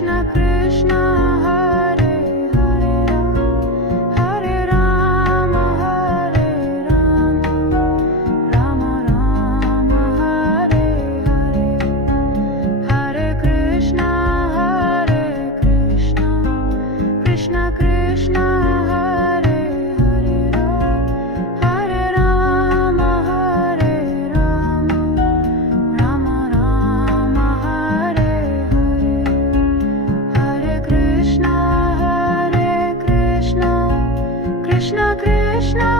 Krishna Krishna Hare Hare Hare Rama Hare Rama Rama Rama Hare Hare Hare Krishna Krishna Krishna Hare Hare Hare Rama Hare Rama Rama Rama Hare Hare Hare Krishna Krishna Krishna